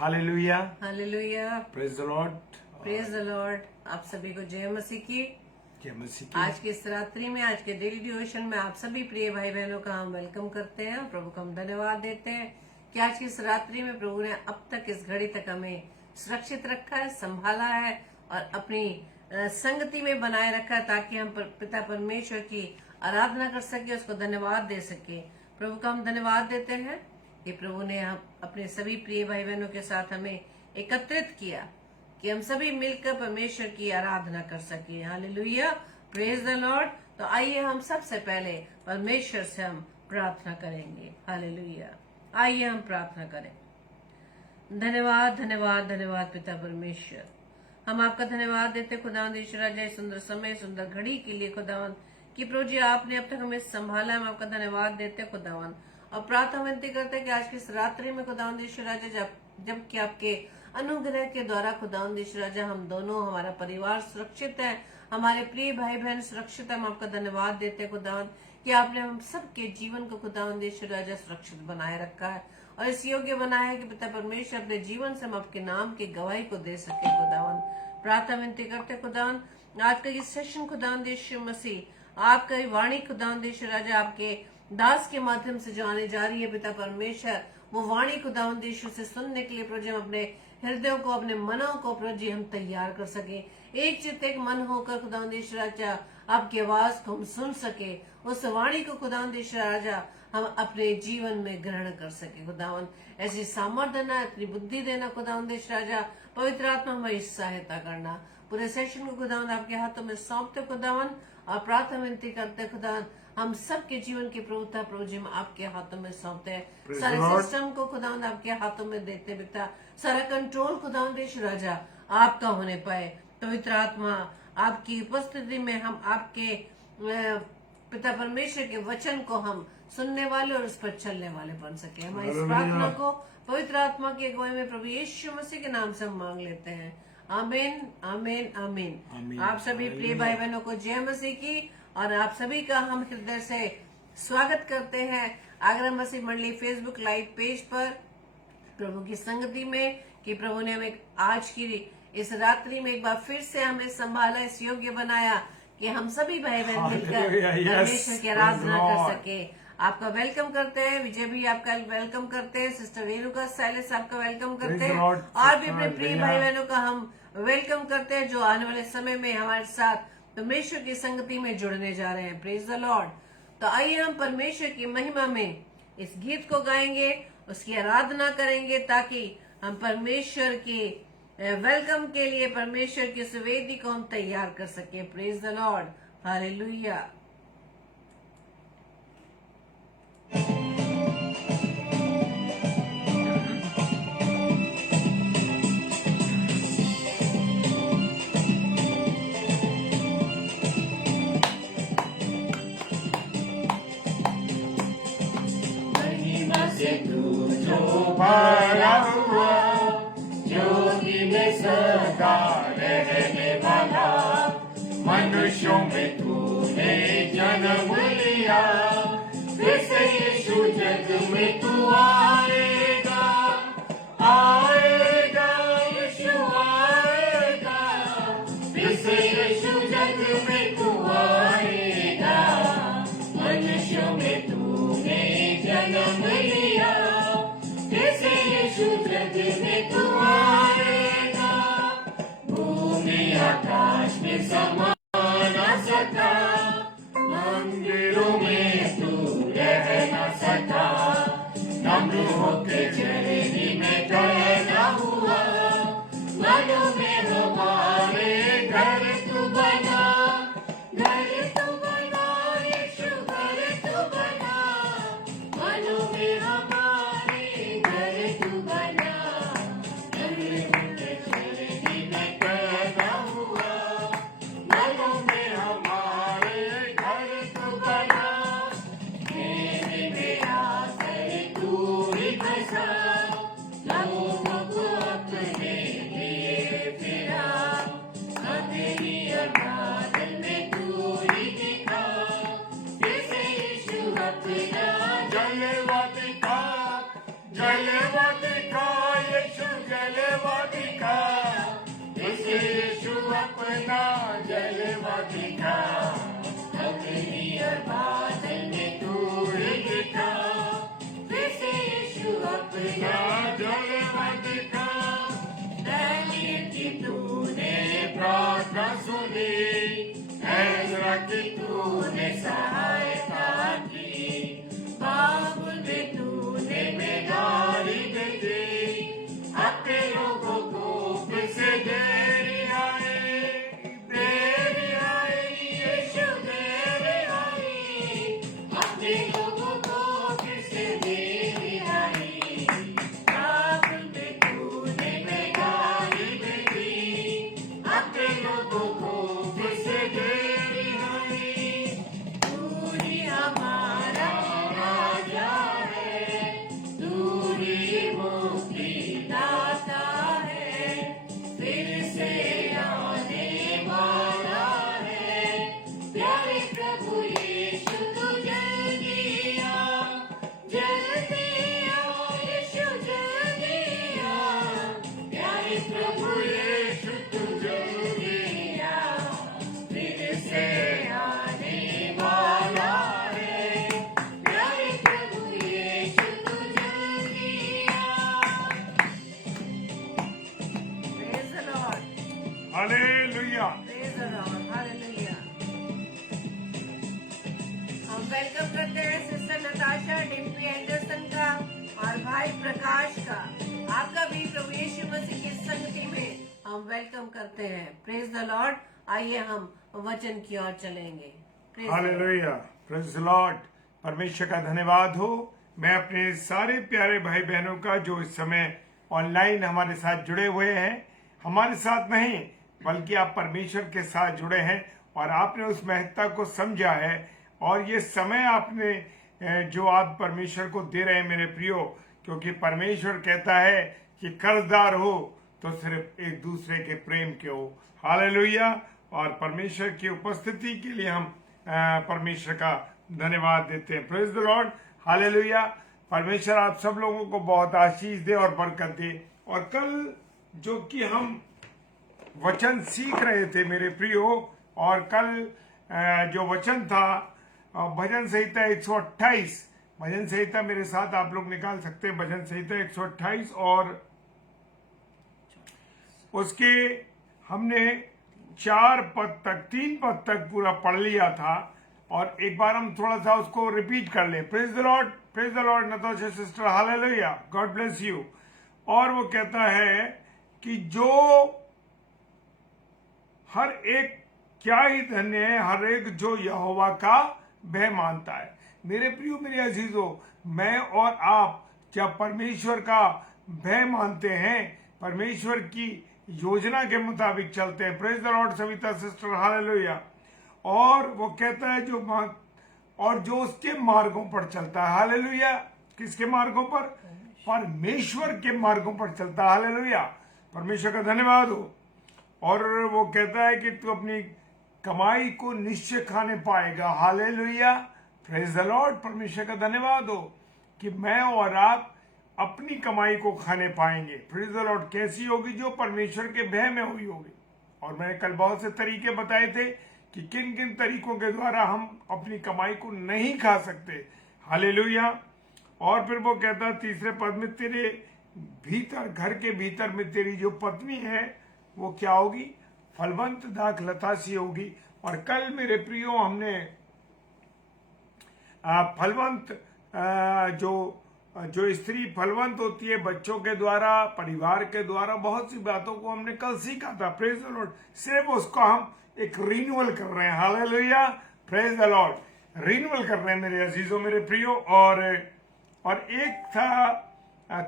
Hallelujah, hallelujah, praise the Lord, praise the Lord. आप सभी को जय मसीह की। जय मसीह की। आज की इस रात्रि में, आज के डेली डिवोशन में आप सभी प्रिय भाई बहनों का हम वेलकम करते हैं। प्रभु को हम धन्यवाद देते हैं कि आज की इस रात्रि में प्रभु ने अब तक इस घड़ी तक हमें सुरक्षित रखा है, संभाला है और अपनी संगति में बनाए रखा है, ताकि हम पिता परमेश्वर की आराधना कर सके, उसको धन्यवाद दे सके। प्रभु का हम धन्यवाद देते हैं कि प्रभु ने हम अपने सभी प्रिय भाई बहनों के साथ हमें एकत्रित किया कि हम सभी मिलकर परमेश्वर की आराधना कर सके। Hallelujah, praise the Lord. तो आइए हम सबसे पहले परमेश्वर से हम प्रार्थना करेंगे। हालेलुया, आइए हम प्रार्थना करें। धन्यवाद धन्यवाद धन्यवाद पिता परमेश्वर, हम आपका धन्यवाद देते खुदावंद ईश्वर राजा, सुंदर समय, सुंदर घड़ी के लिए खुदावंद कि प्रभु जी आपने अब तक हमें संभाला। हम आपका धन्यवाद देते खुदावंद और प्रार्थना विनती करते हैं कि आज की इस रात्रि में खुदावंद ईश्वर राजा जबकि आपके अनुग्रह के द्वारा खुदावंद ईश्वर राजा हम दोनों, हमारा परिवार सुरक्षित है, हमारे प्रिय भाई बहन सुरक्षित है। हम आपका धन्यवाद देते हैं खुदावंद कि आपने हम सबके जीवन को खुदावंद ईश्वर राजा सुरक्षित बनाए रखा है और इस योग्य बनाया है कि पिता परमेश्वर अपने जीवन से हम आपके नाम की गवाही को दे सके। खुदावंद प्रार्थना विनती करते खुदावंद आज का ये सेशन खुदावंद यीशु मसीह आपका वाणी खुदावंद ईश्वर राजा आपके दास के माध्यम से जो आने जा रही है पिता परमेश्वर, वो वाणी खुदावंद यीशु से सुनने के लिए प्रभु जी हम अपने हृदयों को, अपने मनों को प्रभु जी हम तैयार कर सके। एक चित्त एक मन होकर खुदावंद ईश्वर राजा आपकी आवाज को हम सुन सके, उस वाणी को खुदावंद ईश्वर राजा हम अपने जीवन में ग्रहण कर सके। खुदावंद ऐसी सामर्थ्य देना, इतनी बुद्धि देना खुदावंद ईश्वर राजा, पवित्र आत्मा हमारी सहायता करना। पूरे सेशन को खुदावंद आपके हाथों में सौंपते खुदावंद और प्रार्थना विनती करते खुदावंद हम सबके जीवन की प्रभुता प्रभु जी हम आपके हाथों में सौंपते हैं। सारे सिस्टम को खुदावंद आपके हाथों में देते पिता, सारा कंट्रोल खुदावंद ईश्वर राजा आपका होने पाए। पवित्र आत्मा आपकी उपस्थिति में हम आपके पिता परमेश्वर के वचन को हम सुनने वाले और उस पर चलने वाले बन सके। हमारी इस प्रार्थना को पवित्र आत्मा की अगुवाई में प्रभु यीशु मसीह के नाम से हम मांग लेते हैं। आमीन आमीन आमीन। आप सभी प्रिय भाई बहनों को जय मसीह की और आप सभी का हम हृदय से स्वागत करते हैं आगरा मसीह मंडली फेसबुक लाइव पेज पर प्रभु की संगति में, कि प्रभु ने हमें आज की इस रात्रि में एक बार फिर से हमें संभाला, इस योग्य बनाया कि हम सभी भाई बहन मिलकर परमेश्वर की आराधना कर सके। आपका वेलकम करते हैं, विजय भी आपका वेलकम करते हैं, सिस्टर रेणुका साइलेस आपका वेलकम करते हैं और भी अपने प्रिय भाई बहनों का हम वेलकम करते हैं जो आने वाले समय में हमारे साथ परमेश्वर की संगति में जुड़ने जा रहे हैं। Praise the Lord. तो आइए हम परमेश्वर की महिमा में इस गीत को गाएंगे, उसकी आराधना करेंगे, ताकि हम परमेश्वर की वेलकम के लिए परमेश्वर की इस वेदी को हम तैयार कर सके। Praise the Lord, hallelujah. भरा हुआ ज्योति में सदा रहने वाला, मनुष्यों में तूने जन्म लिया, फिर से यीशु जग में तू आएगा, आएगा यीशु आएगा, फिर से यीशु जग में तू आएगा, मनुष्यों में तूने जन्म लिया, जग में तू आएगा, भूमि आकाश में समा न सका, मंदिरों में तू रह न सका, नम्र होके चरनी में ठहरा हुआ, मनो में हमारे घर तू बना, घर तू बना यीशु, घर तू बना, मनो में हमारे घर तू बना, जलवत का दानियल की तूने प्रार्थना सुनी, एजरा की तूने सहायता की, बाबुल में तूने बेदारी भेजी, अपने लोगों को फिर से दे रिहाई, यीशु दे रिहाई, अपने लोगों को फिर से दे रिहाई, बाबुल में तूने बेदारी भेजी, अपने लोगों को फिर से दे रिहाई, तू ही हमारा राजा है, तू ही मुक्ति दाता है, फिर से आने वाला है, प्यारे प्रभु यीशु तू जल्दी आ, यीशु जल्दी आ, प्यारे प्रभु यीशु तू जल्दी आ, फिर से आने वाला है, प्यारे प्रभु यीशु तू जल्दी आ। Praise the Lord. Hallelujah. Praise the Lord. Hallelujah. हम वेलकम करते हैं सिस्टर नताशा डिम्पी एंडरसन का और भाई प्रकाश का। आपका भी प्रभु यीशु मसीह की संगति में हम वेलकम करते हैं। Praise the Lord. आइए हम वचन की ओर चलेंगे। Praise the Lord. Hallelujah. Praise the Lord. परमेश्वर का धन्यवाद हो। मैं अपने सारे प्यारे भाई बहनों का जो इस समय ऑनलाइन हमारे साथ जुड़े हुए हैं, हमारे साथ नहीं बल्कि आप परमेश्वर के साथ जुड़े हैं और आपने उस महत्ता को समझा है और ये समय आपने जो आप परमेश्वर को दे रहे हैं मेरे प्रियो, क्योंकि परमेश्वर कहता है कि कर्जदार हो तो सिर्फ एक दूसरे के प्रेम के हो। हालेलुया। और परमेश्वर की उपस्थिति के लिए हम परमेश्वर का धन्यवाद देते हैं। Praise the Lord. हालेलुया। परमेश्वर आप सब लोगों को बहुत आशीष दे और बरकत दे। और कल जो कि हम वचन सीख रहे थे मेरे प्रियो, और कल जो वचन था भजन संहिता 128, भजन संहिता मेरे साथ आप लोग निकाल सकते हैं, भजन संहिता 128 और उसके हमने 4 पद तक 3 पद तक पूरा पढ़ लिया था और एक बार हम थोड़ा सा उसको रिपीट कर लें। Praise the Lord. Praise the Lord Natasha sister. Hallelujah. God bless you. और वो कहता है कि जो हर एक, क्या ही धन्य है हर एक जो यहोवा का भय मानता है। मेरे प्रियो मेरे अजीजों, मैं और आप जब परमेश्वर का भय मानते हैं, परमेश्वर की योजना के मुताबिक चलते हैं। Praise the Lord Savita sister. Hallelujah. और वो कहता है जो उसके मार्गों पर चलता है। हालेलुया। किसके मार्गों पर? परमेश्वर के मार्गों पर चलता है। हालेलुया। परमेश्वर का धन्यवाद हो। और वो कहता है कि तू अपनी कमाई को निश्चय खाने पाएगा। हालेलुया। Praise the Lord. परमेश्वर का धन्यवाद हो कि मैं और आप अपनी कमाई को खाने पाएंगे। Praise the Lord. कैसी होगी? जो परमेश्वर के भय में हुई होगी। और मैंने कल बहुत से तरीके बताए थे कि किन किन तरीकों के द्वारा हम अपनी कमाई को नहीं खा सकते। हालेलुया। और फिर वो कहता तीसरे पद में, तेरे भीतर, घर के भीतर में तेरी जो पत्नी है वो क्या होगी? फलवंत दाख लता सी होगी। और कल मेरे प्रियो हमने फलवंत जो स्त्री फलवंत होती है बच्चों के द्वारा, परिवार के द्वारा, बहुत सी बातों को हमने कल सीखा था। Praise the Lord. सिर्फ उसको हम एक रिन्यूअल कर रहे हैं। Hallelujah. Praise the Lord. Renewal कर रहे हैं मेरे अजीजों मेरे प्रियो। और एक था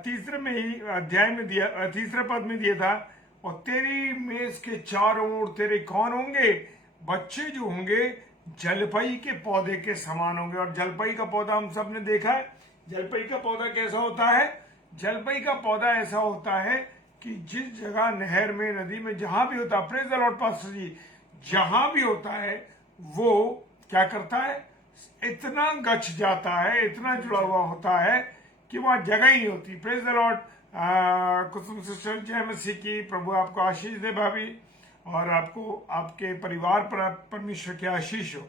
तीसरे में ही अध्याय में दिया, तीसरे पद में दिया था, और तेरी मेज के चारों ओर तेरे कौन होंगे? बच्चे जो होंगे जलपई के पौधे के समान होंगे। और जलपई का पौधा हम सब ने देखा है। जलपई का पौधा कैसा होता है? जलपई का पौधा ऐसा होता है कि जिस जगह नहर में, नदी में, जहां भी होता है, प्रेज द लॉर्ड पास्टर जी, जहां भी होता है वो क्या करता है? इतना गच जाता है, इतना जुड़ा हुआ होता है कि वहां जगह ही नहीं होती। Praise the Lord. Kusum sister, जय मसीह की। प्रभु आपको आशीष दे भाभी, और आपको आपके परिवार पर परमेश्वर की आशीष हो।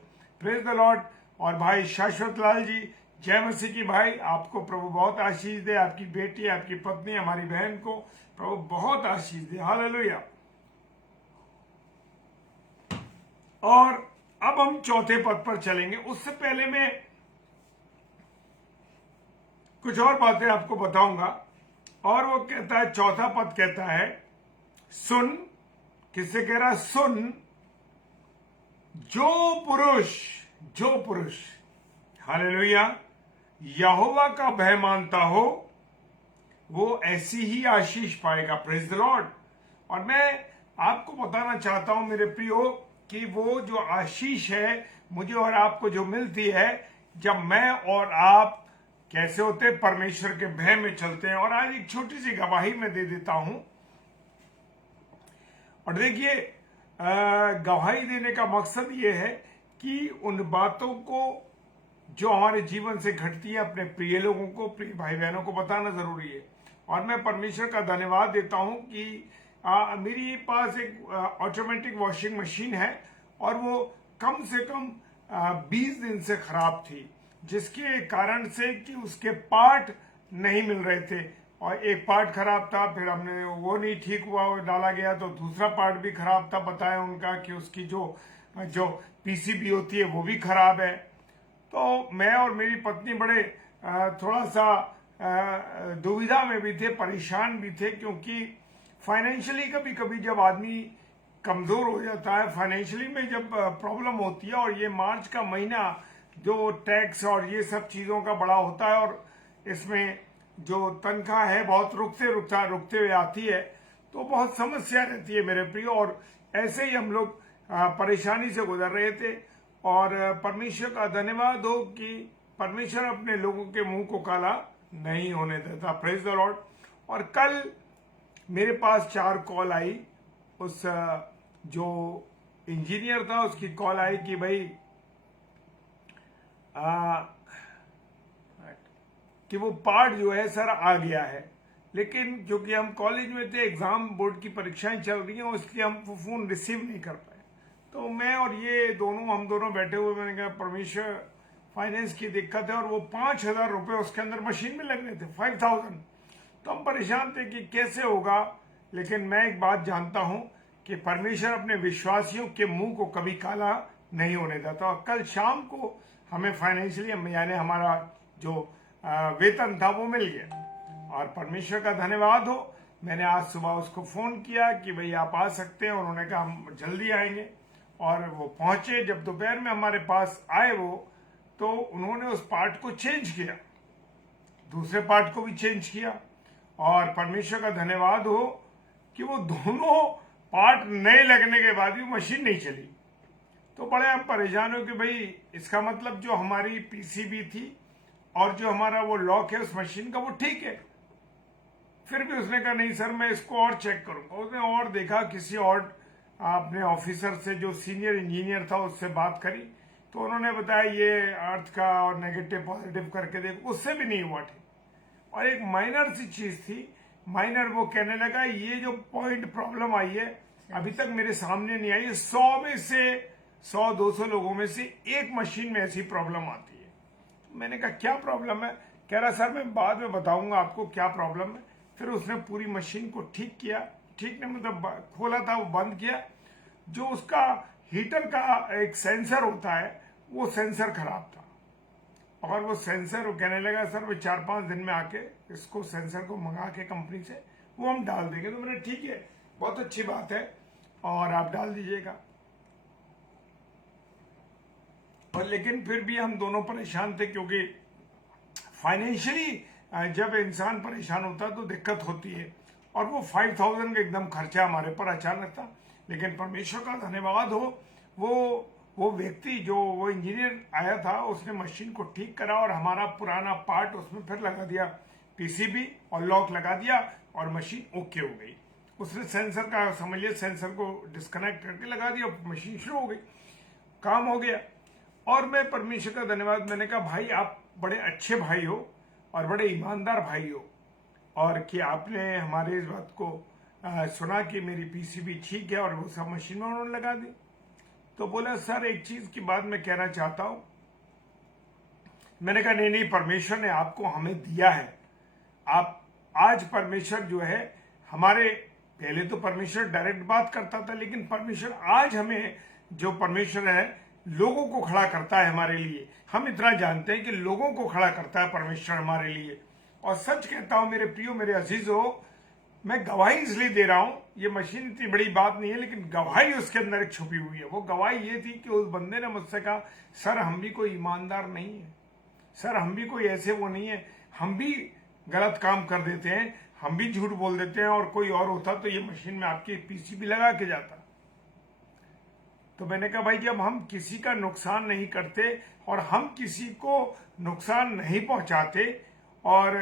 Praise the Lord. और भाई शाश्वत लाल जी, जय मसीह की भाई, आपको प्रभु बहुत आशीष दे, आपकी बेटी, आपकी पत्नी, हमारी बहन को प्रभु बहुत आशीष दे। हालेलुया। और अब हम चौथे पद पर चलेंगे। उससे पहले मैं कुछ और बातें आपको बताऊंगा। और वो कहता है, चौथा पद कहता है, सुन। किससे कह रहा है? सुन, जो पुरुष हालेलुया यहोवा का भय मानता हो वो ऐसी ही आशीष पाएगा। Praise the Lord. और मैं आपको बताना चाहता हूं मेरे प्रियो कि वो जो आशीष है मुझे और आपको जो मिलती है, जब मैं और आप कैसे होते, परमेश्वर के भय में चलते हैं। और आज एक छोटी सी गवाही मैं दे देता हूं। और देखिए, गवाही देने का मकसद ये है कि उन बातों को जो हमारे जीवन से घटती है अपने प्रिय लोगों को, प्रिय भाई बहनों को बताना जरूरी है। और मैं परमेश्वर का धन्यवाद देता हूं कि मेरी पास एक ऑटोमेटिक वॉशिंग मशीन है और वो कम से कम 20 दिन से खराब थी, जिसके कारण से कि उसके पार्ट नहीं मिल रहे थे। और एक पार्ट खराब था, फिर हमने वो नहीं ठीक हुआ, वो डाला गया तो दूसरा पार्ट भी खराब था। बताया उनका कि उसकी जो पीसीबी होती है वो भी खराब है। तो मैं और मेरी पत्नी बड़े थोड़ा सा दुविधा में भी थे, परेशान भी थे, क्योंकि फाइनेंशियली कभी कभी जब आदमी कमजोर हो जाता है, फाइनेंशियली में जब प्रॉब्लम होती है, और ये मार्च का महीना जो टैक्स और ये सब चीजों का बड़ा होता है, और इसमें जो तनख्वाह है बहुत रुकते हुए आती है, तो बहुत समस्या रहती है मेरे प्रिय। और ऐसे ही हम लोग परेशानी से गुजर रहे थे। और परमेश्वर का धन्यवाद हो कि परमेश्वर अपने लोगों के मुंह को काला नहीं होने देता। Praise the Lord. और कल मेरे पास 4 कॉल आई। उस जो इंजीनियर था उसकी कॉल आई कि भाई कि वो पार्ट जो है सर आ गया है, लेकिन क्योंकि हम कॉलेज में थे, एग्जाम बोर्ड की परीक्षाएं चल रही हैं, इसलिए हम वो फोन रिसीव नहीं कर पाए। तो मैं और ये हम दोनों बैठे हुए, मैंने कहा परमेश्वर फाइनेंस की दिक्कत है, और वो 5,000 रुपये उसके अंदर मशीन में लगने थे, 5,000। तो हम परेशान थे कि कैसे होगा। लेकिन मैं एक बात जानता हूं कि परमेश्वर अपने विश्वासियों के मुंह को कभी काला नहीं होने देता। और कल शाम को हमें फाइनेंशियली यानी हमारा जो वेतन था वो मिल गया। और परमेश्वर का धन्यवाद हो, मैंने आज सुबह उसको फोन किया कि भाई आप आ सकते हैं, और उन्होंने कहा हम जल्दी आएंगे। और वो पहुंचे। जब दोपहर में हमारे पास आए वो, तो उन्होंने उस पार्ट को चेंज किया, दूसरे पार्ट को भी चेंज किया। और परमेश्वर का धन्यवाद हो कि वो दोनों पार्ट नए लगने के बाद भी मशीन नहीं चली। तो बड़े हम परेशान हो कि भाई इसका मतलब जो हमारी पीसीबी थी और जो हमारा वो लॉक है उस मशीन का वो ठीक है। फिर भी उसने कहा नहीं सर मैं इसको और चेक करूंगा। उसने और देखा, किसी और अपने ऑफिसर से जो सीनियर इंजीनियर था उससे बात करी, तो उन्होंने बताया ये अर्थ का और नेगेटिव पॉजिटिव करके देखो, उससे भी नहीं हुआ ठीक। और एक माइनर सी चीज थी, माइनर वो कहने लगा ये जो पॉइंट प्रॉब्लम आई है अभी तक मेरे सामने नहीं आई। 100 में से 100-200 लोगों में से एक मशीन में ऐसी प्रॉब्लम आती है। मैंने कहा क्या प्रॉब्लम है? कह रहा सर मैं बाद में बताऊंगा आपको क्या प्रॉब्लम है। फिर उसने पूरी मशीन को ठीक किया, ठीक नहीं मतलब खोला था, वो बंद किया। जो उसका हीटर का एक सेंसर होता है वो सेंसर खराब था, और वो सेंसर वो कहने लगा सर वो 4-5 दिन में आके इसको सेंसर को मंगा के कंपनी से वो हम डाल देंगे। तो मैंने ठीक है, बहुत अच्छी बात है, और आप डाल दीजिएगा। और लेकिन फिर भी हम दोनों परेशान थे, क्योंकि फाइनेंशियली जब इंसान परेशान होता है तो दिक्कत होती है। और वो 5,000 का एकदम खर्चा हमारे पर अचानक था। लेकिन परमेश्वर का धन्यवाद हो, वो व्यक्ति जो वो इंजीनियर आया था उसने मशीन को ठीक करा, और हमारा पुराना पार्ट उसमें फिर लगा दिया, पीसीबी और लॉक लगा दिया, और मशीन ओके हो गई। उसने सेंसर का समझिए सेंसर को डिस्कनेक्ट करके लगा दिया, मशीन शुरू हो गई, काम हो गया। और मैं परमेश्वर का धन्यवाद, मैंने कहा भाई आप बड़े अच्छे भाई हो और बड़े ईमानदार भाई हो, और कि आपने हमारे इस बात को सुना कि मेरी पीसीबी ठीक है, और वो सब मशीन में उन्होंने लगा दी। तो बोला सर एक चीज की बात मैं कहना चाहता हूं मैंने कहा नहीं, परमेश्वर ने आपको हमें दिया है। आप आज परमेश्वर जो है हमारे, पहले तो परमेश्वर डायरेक्ट बात करता था, लेकिन परमेश्वर आज हमें, जो परमेश्वर है, लोगों को खड़ा करता है हमारे लिए। हम इतना जानते हैं कि लोगों को खड़ा करता है परमेश्वर हमारे लिए। और सच कहता हूं मेरे प्रियो, मेरे अजीजों, मैं गवाही इसलिए दे रहा हूं, ये मशीन इतनी बड़ी बात नहीं है, लेकिन गवाही उसके अंदर एक छुपी हुई है। वो गवाही ये थी कि उस बंदे ने मुझसे कहा, सर हम भी कोई ईमानदार नहीं है, सर हम भी कोई ऐसे वो नहीं है, हम भी गलत काम कर देते हैं, हम भी झूठ बोल देते हैं, और कोई और होता तो ये मशीन में आपकी पीसीबी लगा के जाता। तो मैंने कहा भाई, जब हम किसी का नुकसान नहीं करते और हम किसी को नुकसान नहीं पहुंचाते और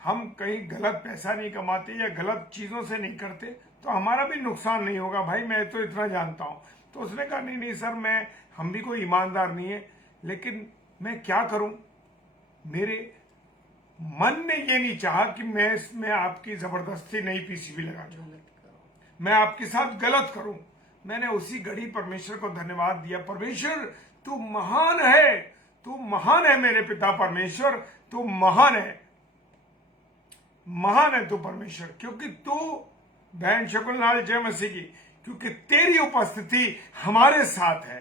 हम कहीं गलत पैसा नहीं कमाते या गलत चीजों से नहीं करते, तो हमारा भी नुकसान नहीं होगा भाई, मैं तो इतना जानता हूं। तो उसने कहा नहीं सर, हम भी कोई ईमानदार नहीं है, लेकिन मैं क्या करूं, मेरे मन ने ये नहीं चाहा कि मैं इसमें आपकी जबरदस्ती नहीं पीसीबी लगा दूं, मैं आपके साथ गलत करूं। मैंने उसी घड़ी परमेश्वर को धन्यवाद दिया, परमेश्वर तू महान है, तू महान है मेरे पिता परमेश्वर, तू महान है, महान है तू परमेश्वर, क्योंकि तू, बहन शकुललाल जय मसीह की, क्योंकि तेरी उपस्थिति हमारे साथ है,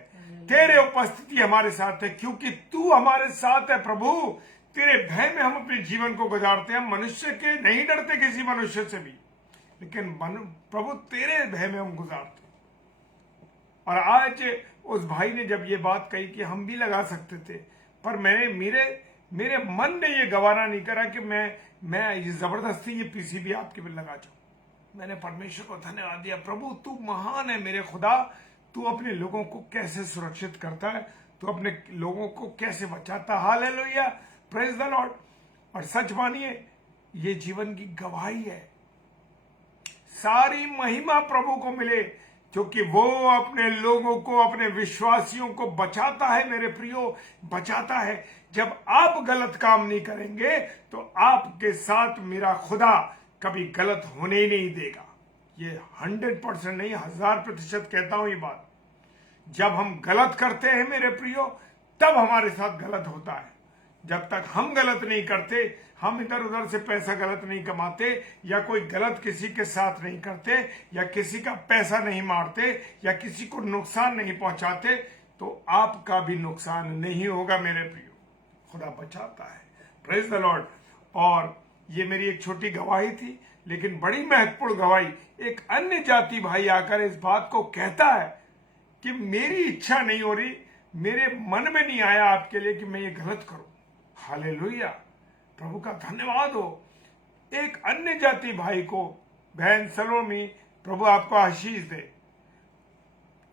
तेरे उपस्थिति हमारे साथ है, क्योंकि तू हमारे साथ है प्रभु। तेरे भय में हम अपने जीवन को गुजारते हैं, मनुष्य के नहीं डरते किसी मनुष्य से भी, लेकिन प्रभु तेरे भय में हम गुजारते हैं। और आज उस भाई ने जब ये बात कही कि हम भी लगा सकते थे, पर मेरे मन ने ये गवारा नहीं करा कि मैं ये जबरदस्ती ये पीसीबी आपके पे लगा जाऊं। मैंने परमेश्वर को धन्यवाद दिया, प्रभु तू महान है मेरे खुदा, तू अपने लोगों को कैसे सुरक्षित करता है, तू अपने लोगों को कैसे बचाता। Hallelujah, praise the Lord. और सच मानिए, ये जीवन की गवाही है, सारी महिमा प्रभु को मिले, क्योंकि वो अपने लोगों को, अपने विश्वासियों को बचाता है मेरे प्रियो, बचाता है। जब आप गलत काम नहीं करेंगे तो आपके साथ मेरा खुदा कभी गलत होने ही नहीं देगा। ये 100% नहीं, 1000% कहता हूं ये बात। जब हम गलत करते हैं मेरे प्रियो, तब हमारे साथ गलत होता है। जब तक हम गलत नहीं करते, हम इधर उधर से पैसा गलत नहीं कमाते, या कोई गलत किसी के साथ नहीं करते, या किसी का पैसा नहीं मारते, या किसी को नुकसान नहीं पहुंचाते, तो आपका भी नुकसान नहीं होगा मेरे प्रियो, खुदा बचाता है। Praise the Lord. और ये मेरी एक छोटी गवाही थी, लेकिन बड़ी महत्वपूर्ण गवाही, एक अन्य जाति भाई आकर इस बात को कहता है कि मेरी इच्छा नहीं हो रही, मेरे मन में नहीं आया आपके लिए कि मैं ये गलत करूं। हालेलुया, प्रभु का धन्यवाद हो। एक अन्य जाति भाई को, बहन सलोमी, प्रभु आपको आशीष दे,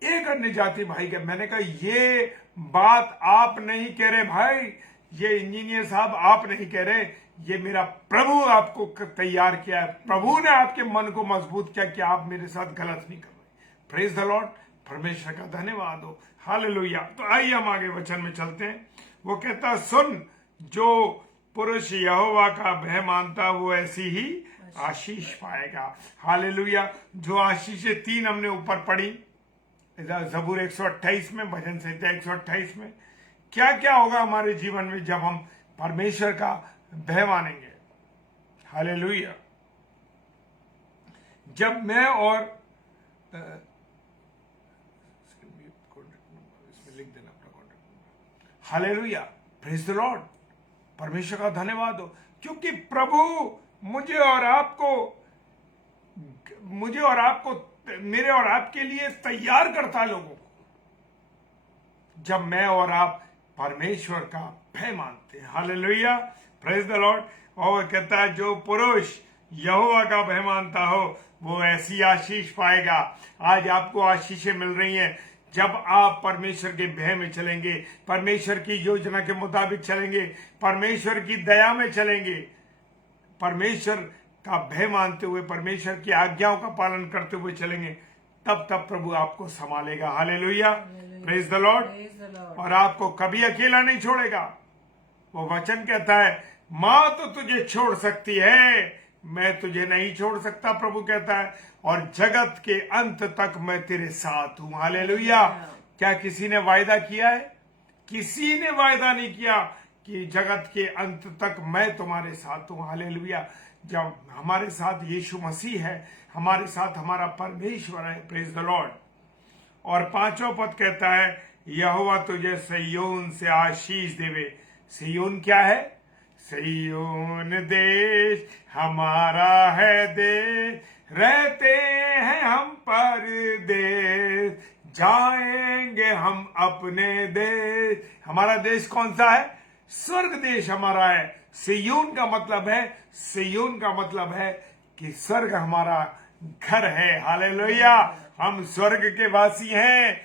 एक अन्य जाति भाई का, मैंने कहा ये बात आप नहीं कह रहे भाई, ये इंजीनियर साहब आप नहीं कह रहे, ये मेरा प्रभु आपको तैयार किया है, प्रभु ने आपके मन को मजबूत किया कि आप मेरे साथ गलत नहीं कर रहे। प्रेज द लॉर्ड, परमेश्वर का धन्यवाद हो। हालेलुया। तो आइए हम आगे वचन में चलते हैं। वो कहता, सुन, जो पुरुष यहोवा का भय मानता वो ऐसी ही आशीष पाएगा। हालेलुया। जो आशीषें 3 हमने ऊपर पढ़ी, ज़बूर 128 में, भजन संहिता 128 में, क्या क्या होगा हमारे जीवन में जब हम परमेश्वर का भय मानेंगे। हालेलुया। जब मैं और इसमें लिख देना अपना contact number. Hallelujah, praise the Lord, परमेश्वर का धन्यवाद हो, क्योंकि प्रभु मुझे और आपको मेरे और आपके लिए तैयार करता है लोगों को, जब मैं और आप परमेश्वर का भय मानते हैं। Hallelujah, praise the Lord. और कहता है, जो पुरुष यहोवा का भय मानता हो वो ऐसी आशीष पाएगा। आज आपको आशीषें मिल रही हैं जब आप परमेश्वर के भय में चलेंगे, परमेश्वर की योजना के मुताबिक चलेंगे, परमेश्वर की दया में चलेंगे, परमेश्वर का भय मानते हुए, परमेश्वर की आज्ञाओं का पालन करते हुए चलेंगे, तब प्रभु आपको संभालेगा। Hallelujah, praise the Lord. और आपको कभी अकेला नहीं छोड़ेगा। वो वचन कहता है, मां तो तुझे छोड़ सकती है, मैं तुझे नहीं छोड़ सकता, प्रभु कहता है, और जगत के अंत तक मैं तेरे साथ हूं। हालेलुया। क्या किसी ने वायदा किया है? किसी ने वायदा नहीं किया कि जगत के अंत तक मैं तुम्हारे साथ हूं। हालेलुया। जब हमारे साथ यीशु मसीह है, हमारे साथ हमारा परमेश्वर है। Praise the Lord. और 5वां पद कहता है, यहोवा तुझे सिय्योन से आशीष देवे। सिय्योन क्या है? सिय्योन देश हमारा है देश, रहते हैं हम परदेश, जाएंगे हम अपने देश। हमारा देश कौन सा है? स्वर्ग देश हमारा है। सिय्योन का मतलब है, सिय्योन का मतलब है कि स्वर्ग हमारा घर है। हालेलुया। हम स्वर्ग के वासी हैं।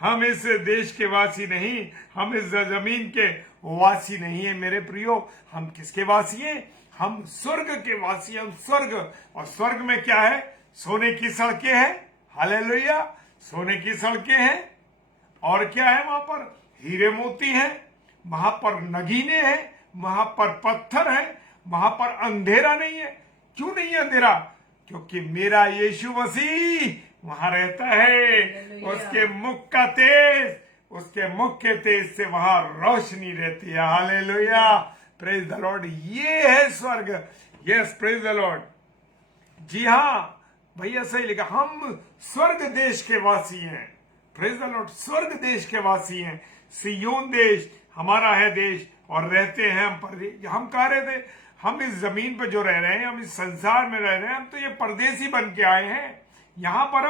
हम इस देश के वासी नहीं, हम इस जमीन के वासी नहीं है मेरे प्रियो। हम किसके वासी हैं? हम स्वर्ग के वासी हैं। हम स्वर्ग, और स्वर्ग में क्या है? सोने की सड़कें हैं। हालेलुया। सोने की सड़कें हैं। और क्या है? वहां पर हीरे मोती हैं, वहां पर नगीने हैं, वहां पर पत्थर है, वहां पर अंधेरा नहीं है। क्यों नहीं है अंधेरा? क्योंकि मेरा यीशु मसीह वहां रहता है। उसके मुख का तेज, उसके मुख के तेज से वहां रोशनी रहती है। हालेलुया। Praise the Lord. ये है स्वर्ग। Yes, praise the Lord. जी हाँ भैया, सही लिखा। हम स्वर्ग देश के वासी हैं। Praise the Lord. स्वर्ग देश के वासी हैं। सिय्योन देश हमारा है देश, और रहते हैं हम परदेश। हम कहाँ रहते? हम इस जमीन पर जो रह रहे हैं, हम इस संसार में रह रहे हैं, हम तो ये परदेसी बन के आए हैं। यहां पर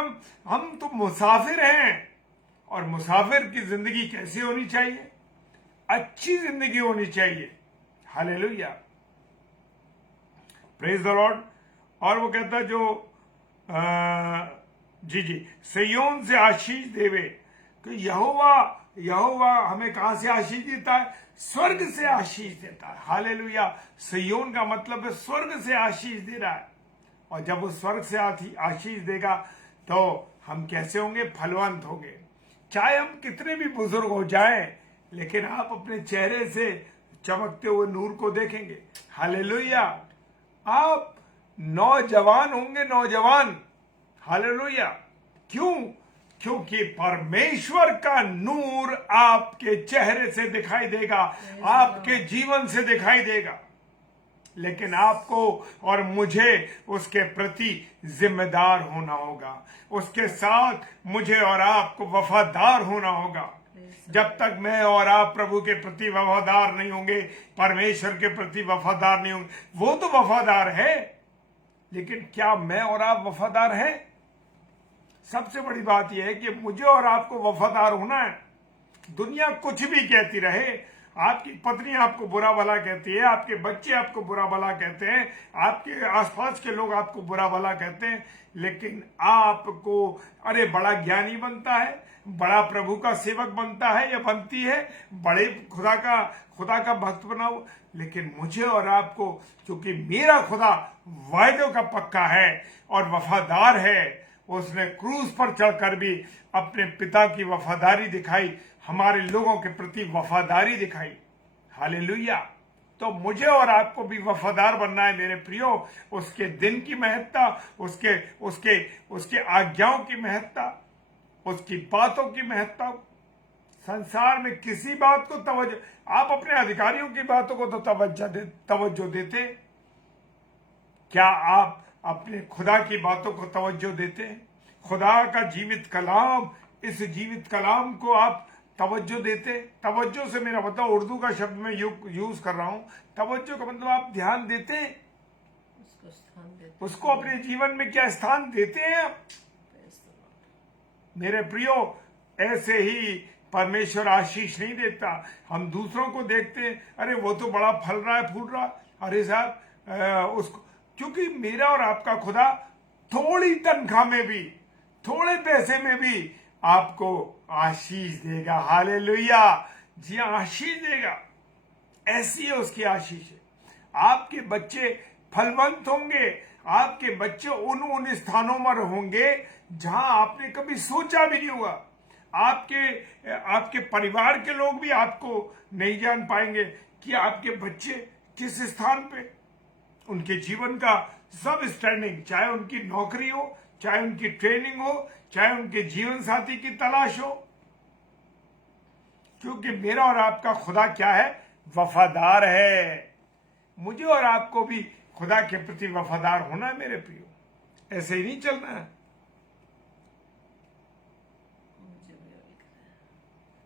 हम तो मुसाफिर हैं। और मुसाफिर की जिंदगी कैसी होनी चाहिए? अच्छी जिंदगी होनी चाहिए। हालेलुया। Praise the Lord. और वो कहता जो जी सिय्योन से आशीष देवे। कि यहोवा हमें कहां से आशीष देता है? स्वर्ग से आशीष देता है। हालेलुया। सिय्योन का मतलब है स्वर्ग से आशीष दे रहा है। और जब वो स्वर्ग से आशीष देगा तो हम कैसे होंगे? फलवंत होंगे। चाहे हम कितने भी बुजुर्ग हो जाएं, लेकिन आप अपने चेहरे से चमकते हुए नूर को देखेंगे। हालेलुया। आप नौजवान होंगे, नौजवान। हालेलुया। क्यों? क्योंकि परमेश्वर का नूर आपके चेहरे से दिखाई देगा, आपके जीवन से दिखाई देगा। लेकिन आपको और मुझे उसके प्रति जिम्मेदार होना होगा। उसके साथ मुझे और आपको वफादार होना होगा। जब तक मैं और आप प्रभु के प्रति वफादार नहीं होंगे, परमेश्वर के प्रति वफादार नहीं होंगे, वो तो वफादार है, लेकिन क्या मैं और आप वफादार हैं? सबसे बड़ी बात यह है कि मुझे और आपको वफादार होना है। दुनिया कुछ भी कहती रहे, आपकी पत्नी आपको बुरा भला कहती है, आपके बच्चे आपको बुरा भला कहते हैं, आपके आसपास के लोग आपको बुरा भला कहते हैं, लेकिन आपको अरे बड़ा ज्ञानी बनता है, बड़ा प्रभु का सेवक बनता है या बनती है, बड़े खुदा का भक्त बनाओ। लेकिन मुझे और आपको, क्योंकि मेरा खुदा वायदों का पक्का है और वफादार है, उसने क्रूस पर चढ़कर भी अपने पिता की वफादारी दिखाई, हमारे लोगों के प्रति वफादारी दिखाई। हालेलुया। तो मुझे और आपको भी वफादार बनना है मेरे प्रियो। उसके दिन की महत्ता, उसके आज्ञाओं की महत्ता, उसकी बातों की महत्ता। संसार में किसी बात को तवज्जो, आप अपने अधिकारियों की बातों को तो तवज्जो देते, क्या आप अपने खुदा की बातों को तवज्जो देते हैं? खुदा का जीवित कलाम, इस जीवित कलाम को आप तवज्जो देते? तवज्जो से मेरा मतलब उर्दू का शब्द मैं यूज कर रहा हूं। तवज्जो का मतलब आप ध्यान देते हैं, उसको स्थान देते, उसको अपने जीवन में क्या स्थान देते हैं आप? मेरे प्रियो, ऐसे ही परमेश्वर आशीष नहीं देता। हम दूसरों को देखते हैं, अरे वो तो बड़ा फल रहा है, फूल रहा, अरे साहब उसको, क्योंकि मेरा और आपका खुदा थोड़ी तनख्वाह में भी, थोड़े पैसे में भी आपको आशीष देगा। हालेलुया। जी हाँ, आशीष देगा। ऐसी है उसकी आशीष है। आपके बच्चे फलवंत होंगे, आपके बच्चे उन स्थानों में होंगे जहां आपने कभी सोचा भी नहीं हुआ। आपके परिवार के लोग भी आपको नहीं जान पाएंगे कि आपके बच्चे किस स्थान पे, उनके जीवन का सब स्टैंडिंग, चाहे उनकी नौकरी हो, चाहे उनकी ट्रेनिंग हो, चाहे उनके जीवन साथी की तलाश हो। क्योंकि मेरा और आपका खुदा क्या है? वफादार है। मुझे और आपको भी खुदा के प्रति वफादार होना है मेरे प्रियो, ऐसे ही नहीं चलना है।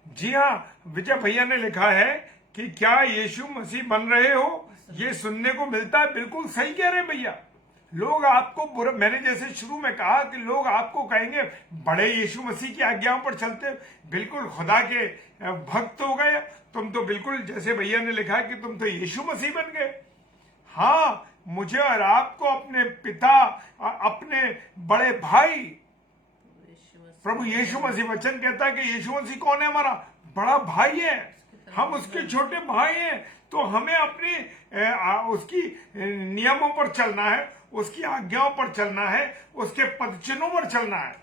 जी हाँ, विजय भैया ने लिखा है कि क्या यीशु मसीह बन रहे हो, ये सुनने को मिलता है। बिल्कुल सही कह रहे हैं भैया। लोग आपको बुरा, मैंने जैसे शुरू में कहा कि लोग आपको कहेंगे बड़े यीशु मसीह की आज्ञाओं पर चलते, बिल्कुल खुदा के भक्त हो गए तुम तो। बिल्कुल जैसे भैया ने लिखा कि तुम तो यीशु मसीह बन गए। हाँ, मुझे और आपको अपने पिता, अपने बड़े भाई प्रभु यीशु मसीह, वचन कहता है कि यीशु मसीह कौन है? हमारा बड़ा भाई है, हम उसके छोटे भाई हैं। तो हमें अपने उसकी नियमों पर चलना है, उसकी आज्ञाओं पर चलना है, उसके पदचिन्हों पर चलना है।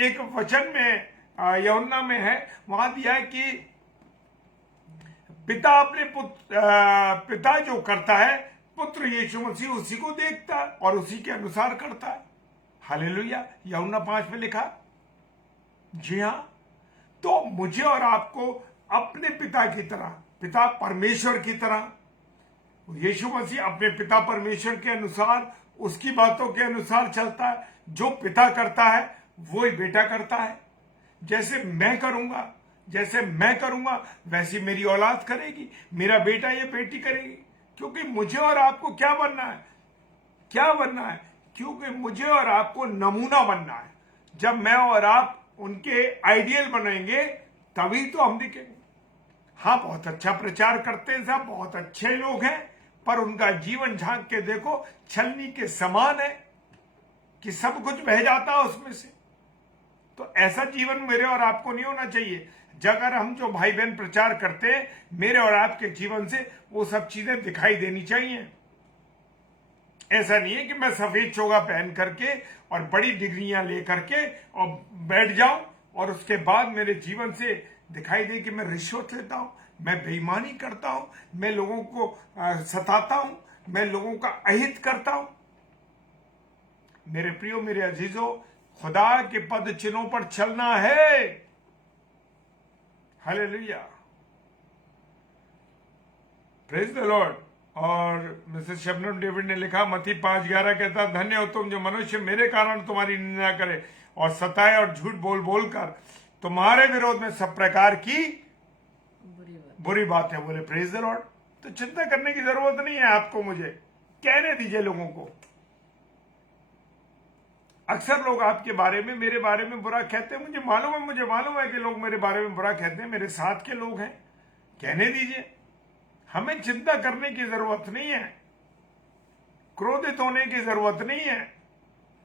एक वचन में यूहन्ना में है, वहां दिया है कि पिता अपने पिता जो करता है, पुत्र यीशु मसीह उसी को देखता है और उसी के अनुसार करता है। हालेलुया, यूहन्ना 5 में लिखा। जी हाँ, तो मुझे और आपको अपने पिता की तरह, पिता परमेश्वर की तरह, यीशु मसीह अपने पिता परमेश्वर के अनुसार, उसकी बातों के अनुसार चलता है। जो पिता करता है वो ही बेटा करता है। जैसे मैं करूंगा वैसे मेरी औलाद करेगी, मेरा बेटा ये बेटी करेगी। क्योंकि मुझे और आपको क्या बनना है? क्योंकि मुझे और आपको नमूना बनना है। जब मैं और आप उनके आइडियल बनेंगे तभी तो हम दिखेंगे। हाँ, बहुत अच्छा प्रचार करते हैं सब, बहुत अच्छे लोग हैं, पर उनका जीवन झांक के देखो, छलनी के समान है कि सब कुछ बह जाता है उसमें से। तो ऐसा जीवन मेरे और आपको नहीं होना चाहिए। अगर हम जो भाई बहन प्रचार करते हैं, मेरे और आपके जीवन से वो सब चीजें दिखाई देनी चाहिए। ऐसा नहीं है कि मैं सफेद चोगा पहन करके और बड़ी डिग्रियां लेकर के और बैठ जाऊं और उसके बाद मेरे जीवन से दिखाई दे कि मैं रिश्वत लेता हूं, मैं बेईमानी करता हूं, मैं लोगों को सताता हूं, मैं लोगों का अहित करता हूं। मेरे प्रियो, मेरे अजीजों, खुदा के पद चिन्हों पर चलना है। Hallelujah, praise the Lord. और मिसेस शबनम डेविड ने लिखा, मत्ती 5:11 कहता, धन्य हो तुम जो मनुष्य मेरे कारण तुम्हारी निंदा करे और सताए और झूठ बोल बोल कर तुम्हारे विरोध में सब प्रकार की बुरी बातें बोले। Praise the Lord. तो चिंता करने की जरूरत नहीं है आपको, मुझे कहने दीजिए लोगों को। अक्सर लोग आपके बारे में, मेरे बारे में बुरा कहते हैं। मुझे मालूम है कि लोग मेरे बारे में बुरा कहते हैं, मेरे साथ के लोग हैं। कहने दीजिए, हमें चिंता करने की जरूरत नहीं है, क्रोधित होने की जरूरत नहीं है।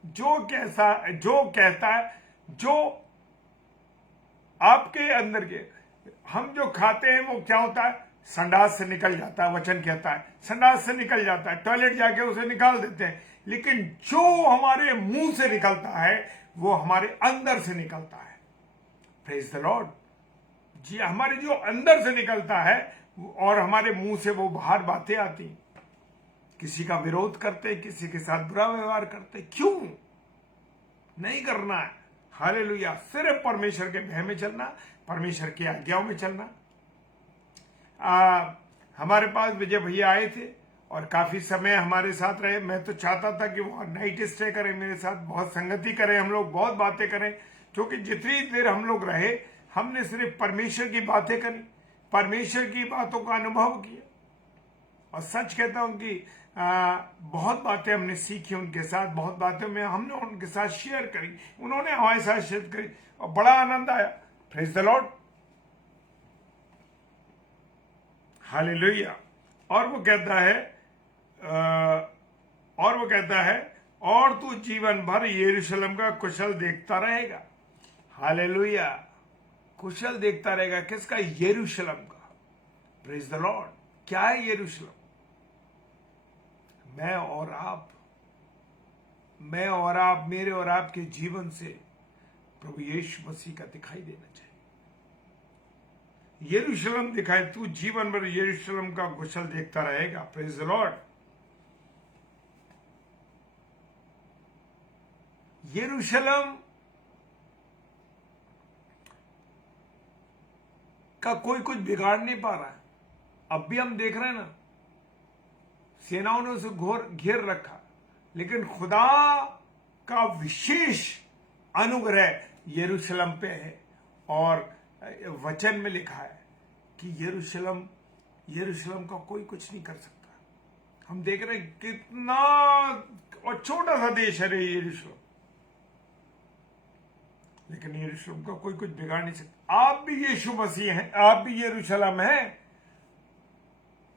जो कहता है, जो आपके अंदर के, हम जो खाते हैं वो क्या होता है? संडास से निकल जाता है। वचन कहता है संडास से निकल जाता है, टॉयलेट जाके उसे निकाल देते हैं। लेकिन जो हमारे मुंह से निकलता है वो हमारे अंदर से निकलता है। Praise the Lord. जी, हमारे जो अंदर से निकलता है और हमारे मुंह से वो बाहर बातें आती, किसी का विरोध करते, किसी के साथ बुरा व्यवहार करते। क्यों नहीं करना है? हालेलुया। सिर्फ परमेश्वर के भय में चलना, परमेश्वर की आज्ञाओं में चलना। हमारे पास विजय भैया आए थे और काफी समय हमारे साथ रहे। मैं तो चाहता था कि वो नाइट स्टे करें मेरे साथ, बहुत संगति करें, हम लोग बहुत बातें करें। क्योंकि जितनी देर हम लोग रहे, हमने सिर्फ परमेश्वर की बातें करी, परमेश्वर की बातों का अनुभव किया। और सच कहता हूं कि बहुत बातें हमने सीखी उनके साथ, बहुत बातें में हमने उनके साथ शेयर करी, उन्होंने हमारे साथ शेयर करी और बड़ा आनंद आया। Praise the Lord. हालेलुया। और वो कहता है और तू जीवन भर यरूशलेम का कुशल देखता रहेगा। हालेलुया। कुशल देखता रहेगा किसका? यरूशलेम का। Praise the Lord. क्या है यरूशलेम? मैं और आप, मेरे और आपके जीवन से प्रभु यीशु मसीह का दिखाई देना चाहिए। यरूशलेम दिखाए, तू जीवन भर यरूशलेम का कुशल देखता रहेगा। Praise the Lord. यरूशलेम का का कोई कुछ बिगाड़ नहीं पा रहा है। अब भी हम देख रहे हैं ना, सेनाओं ने उसे घोर घेर रखा, लेकिन खुदा का विशेष अनुग्रह यरूशलेम पे है। और वचन में लिखा है कि यरूशलेम का कोई कुछ नहीं कर सकता। हम देख रहे हैं कितना और छोटा सा देश है रे यरूशलेम, लेकिन यरूशलेम का कोई कुछ बिगाड़ नहीं सकता। आप भी यीशु मसीह हैं, आप भी यरूशलेम हैं।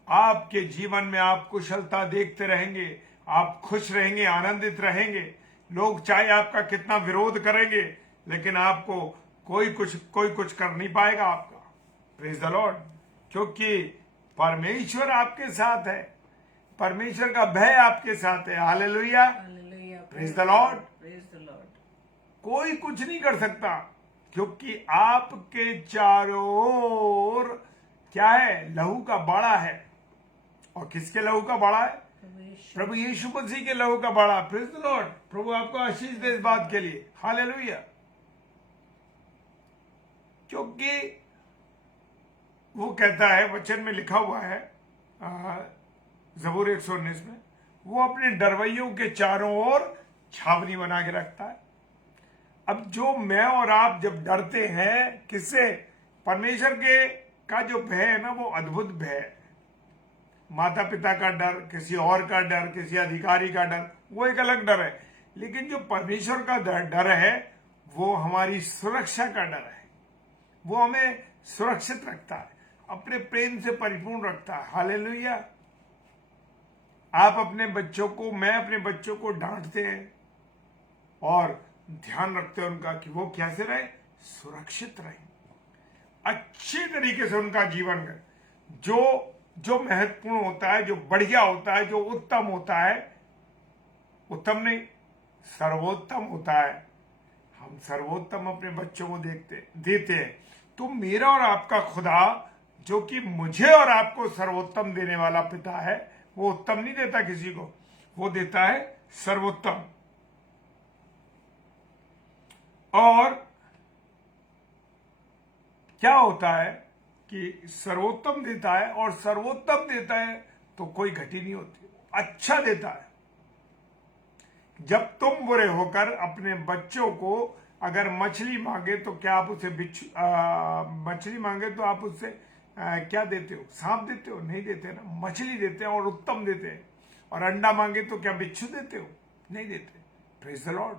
आपके जीवन में आप कुशलता देखते रहेंगे, आप खुश रहेंगे, आनंदित रहेंगे। लोग चाहे आपका कितना विरोध करेंगे, लेकिन आपको कोई कुछ कर नहीं पाएगा आपका। Praise the Lord. क्योंकि परमेश्वर आपके साथ है, परमेश्वर का भय आपके साथ है। Hallelujah, hallelujah, praise the Lord. Praise the Lord. कोई कुछ नहीं कर सकता, क्योंकि आपके चारों ओर क्या है? लहू का बाड़ा है। और किसके लहू का बाड़ा है? प्रभु यीशु मसीह के लहू का बाड़ा। Praise the Lord. प्रभु आपको आशीष दे इस बात के लिए। हालेलुया। क्योंकि वो कहता है, वचन में लिखा हुआ है ज़बूर 119 में, वो अपने डरवैयों के चारों ओर छावनी बना के रखता है। अब जो मैं और आप जब डरते हैं, किससे? परमेश्वर के का जो भय है ना, वो अद्भुत भय है। माता पिता का डर, किसी और का डर, किसी अधिकारी का डर, वो एक अलग डर है। लेकिन जो परमेश्वर का डर है, वो हमारी सुरक्षा का डर है। वो हमें सुरक्षित रखता है, अपने प्रेम से परिपूर्ण रखता है। हालेलुया। आप अपने बच्चों को, मैं अपने बच्चों को डांटते हैं और ध्यान रखते हैं उनका कि वो कैसे रहे? सुरक्षित रहे, अच्छे तरीके से उनका जीवन करें। जो महत्वपूर्ण होता है, जो बढ़िया होता है, जो उत्तम होता है, उत्तम नहीं सर्वोत्तम होता है, हम सर्वोत्तम अपने बच्चों को देते हैं। तो मेरा और आपका खुदा, जो कि मुझे और आपको सर्वोत्तम देने वाला पिता है, वो उत्तम नहीं देता किसी को, वो देता है सर्वोत्तम। और क्या होता है कि सर्वोत्तम देता है, और सर्वोत्तम देता है तो कोई घटी नहीं होती, अच्छा देता है। जब तुम बुरे होकर अपने बच्चों को अगर मछली मांगे तो क्या आप उसे मछली मांगे तो आप उससे क्या देते हो? सांप देते हो? नहीं देते ना, मछली देते हैं और उत्तम देते हैं। और अंडा मांगे तो क्या बिच्छू देते हो? नहीं देते। Praise the Lord.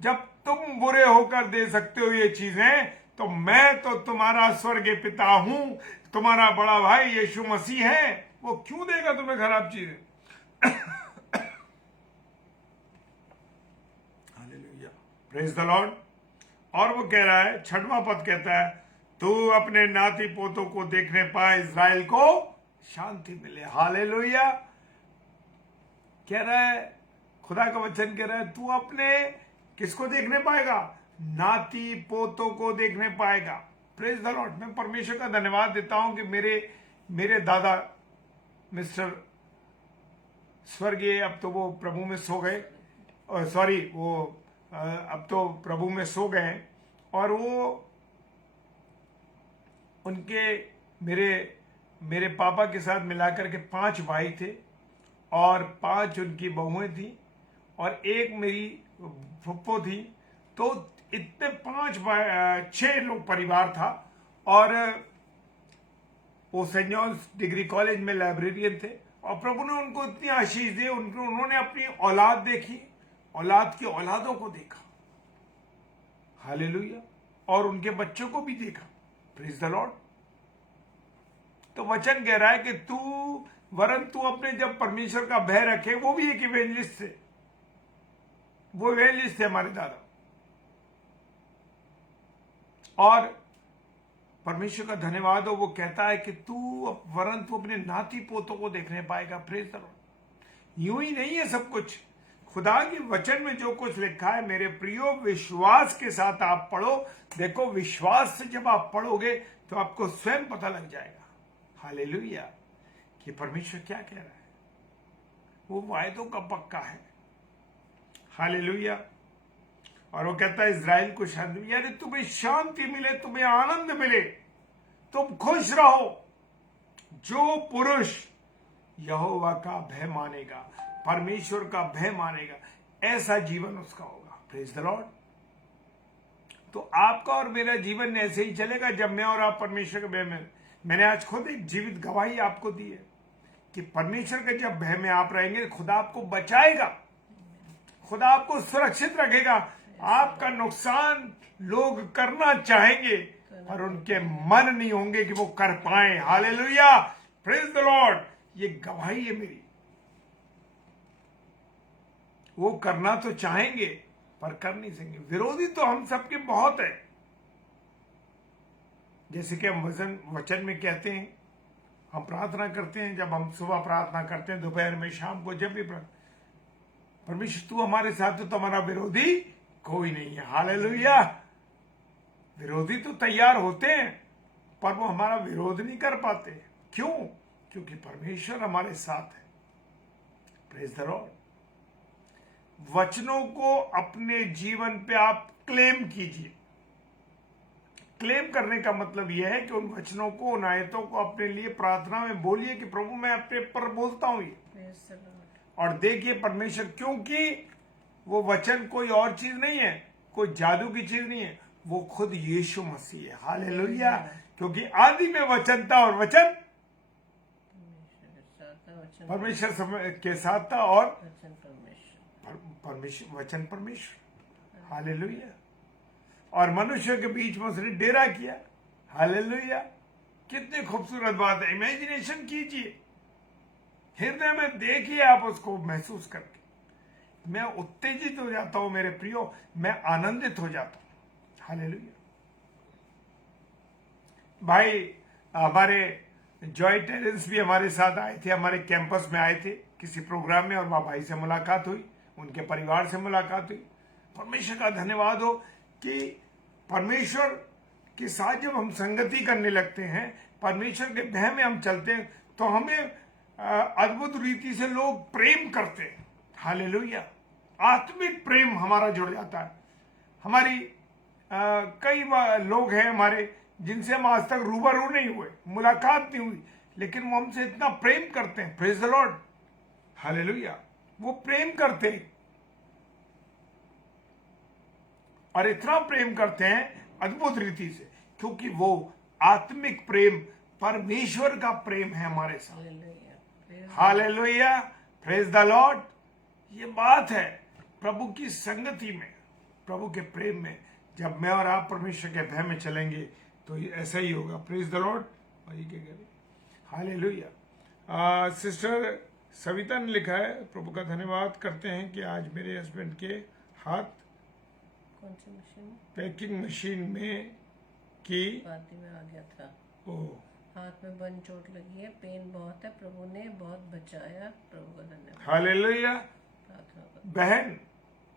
जब तुम बुरे होकर दे सकते हो ये चीजें, तो मैं तो तुम्हारा स्वर्गीय पिता हूं, तुम्हारा बड़ा भाई यीशु मसीह है, वो क्यों देगा तुम्हें खराब चीजें? Hallelujah, praise the Lord. और वो कह रहा है, 6वां पद कहता है, तू अपने नाती पोतों को देखने पाए, इज़राइल को शांति मिले। हालेलुया। कह रहा है, खुदा का वचन कह रहा है, तू अपने किसको देखने पाएगा? नाती पोतों को देखने पाएगा। Praise the Lord. मैं परमेश्वर का धन्यवाद देता हूं कि मेरे दादा मिस्टर स्वर्गीय, अब तो वो प्रभु में सो गए, सॉरी, वो अब तो प्रभु में सो गए। और वो उनके मेरे पापा के साथ मिलाकर के 5 भाई थे, और 5 उनकी बहुएं थी, और एक मेरी फुप्पो थी। तो इतने 6 लोग परिवार था। और वो सेंट जॉन्स डिग्री कॉलेज में लाइब्रेरियन थे। और प्रभु ने उनको इतनी आशीष दी, उन्होंने अपनी औलाद देखी, औलाद की औलादों को देखा। हालेलुया। और उनके बच्चों को भी देखा। Praise the Lord. तो वचन कह रहा है कि तू अपने जब परमेश्वर का भय रखे, वो भी एक इवेंजलिस्ट थे, वो इवेंजलिस्ट थे हमारे दादा। और परमेश्वर का धन्यवाद हो, वो कहता है कि तू अपने नाती पोतों को देखने पाएगा। Praise the Lord. यूं ही नहीं है सब कुछ, खुदा के वचन में जो कुछ लिखा है, मेरे प्रियो, विश्वास के साथ आप पढ़ो। देखो, विश्वास से जब आप पढ़ोगे तो आपको स्वयं पता लग जाएगा, हालेलुया, कि परमेश्वर क्या कह रहा है। वो वायदों का पक्का है। हालेलुया। और वो कहता है, इज़राइल को शांति, यानी तुम्हें शांति मिले, तुम्हें आनंद मिले, तुम खुश रहो। जो पुरुष यहोवा का भय मानेगा, परमेश्वर का भय मानेगा, ऐसा जीवन उसका होगा। Praise the Lord. तो आपका और मेरा जीवन ऐसे ही चलेगा जब मैं और आप परमेश्वर के भय में। मैंने आज खुद एक जीवित गवाही आपको दी है कि परमेश्वर के जब भय में आप रहेंगे, खुदा आपको बचाएगा, खुदा आपको सुरक्षित रखेगा। आपका नुकसान लोग करना चाहेंगे पर उनके मन नहीं होंगे कि वो कर पाए। Hallelujah, praise the Lord. ये गवाही है मेरी। वो करना तो चाहेंगे पर कर नहीं सकेंगे। विरोधी तो हम सबके बहुत है। जैसे कि हम वचन में कहते हैं, हम प्रार्थना करते हैं, जब हम सुबह प्रार्थना करते हैं, दोपहर में, शाम को, जब भी परमेश्वर तू हमारे साथ, तो हमारा विरोधी कोई नहीं है। हालेलुया। विरोधी तो तैयार होते हैं पर वो हमारा विरोध नहीं कर पाते। क्यों? क्योंकि परमेश्वर हमारे साथ है। Praise the Lord. वचनों को अपने जीवन पे आप क्लेम कीजिए। क्लेम करने का मतलब यह है कि उन वचनों को, उन आयतों को अपने लिए प्रार्थना में बोलिए कि प्रभु मैं अपने पर बोलता हूं ये। और देखिए परमेश्वर, क्योंकि वो वचन कोई और चीज नहीं है, कोई जादू की चीज नहीं है, वो खुद यीशु मसीह है। हालेलुया। क्योंकि आदि में वचन था और वचन परमेश्वर के साथ था और वचन परमेश्वर। हालेलुया। और मनुष्य के बीच में उसने डेरा किया। हालेलुया। कितनी खूबसूरत बात है। इमेजिनेशन कीजिए, हृदय में देखिए आप उसको महसूस करके। मैं उत्तेजित हो जाता हूं मेरे प्रियो, मैं आनंदित हो जाता हूं। हालेलुया। भाई हमारे जॉय टेरेंस भी हमारे साथ आए थे, हमारे कैंपस में आए थे किसी प्रोग्राम में, और वहां भाई से मुलाकात हुई, उनके परिवार से मुलाकात हुई। परमेश्वर का धन्यवाद हो कि परमेश्वर के साथ जब हम संगति करने लगते हैं, परमेश्वर के भय में हम चलते हैं, तो हमें अद्भुत रीति से लोग प्रेम करते हैं। हालेलुया। आत्मिक प्रेम हमारा जुड़ जाता है। हमारी कई लोग हैं हमारे जिनसे हम आज तक रूबरू नहीं हुए, मुलाकात नहीं हुई, लेकिन वो हमसे इतना प्रेम करते हैं। Praise the Lord. हालेलुया। वो प्रेम करते हैं और इतना प्रेम करते हैं अद्भुत रीति से, क्योंकि वो आत्मिक प्रेम परमेश्वर का प्रेम है हमारे साथ। हालेलुया। Praise the Lord. ये बात है प्रभु की संगति में, प्रभु के प्रेम में। जब मैं और आप परमेश्वर के भय में चलेंगे तो ऐसा ही होगा। Praise the Lord. वही क्या कह रहे। हालेलुया। सिस्टर सविता ने लिखा है, प्रभु का धन्यवाद करते हैं कि आज मेरे हस्बैंड के हाथ कौन सी मशीन? पैकिंग मशीन में की पाती में आ गया था। ओह, हाथ में बन चोट लगी है, पेन बहुत है, प्रभु ने बहुत बचाया। प्रभु का धन्यवाद। हालेलुया। प्रार्थना करो। बहन,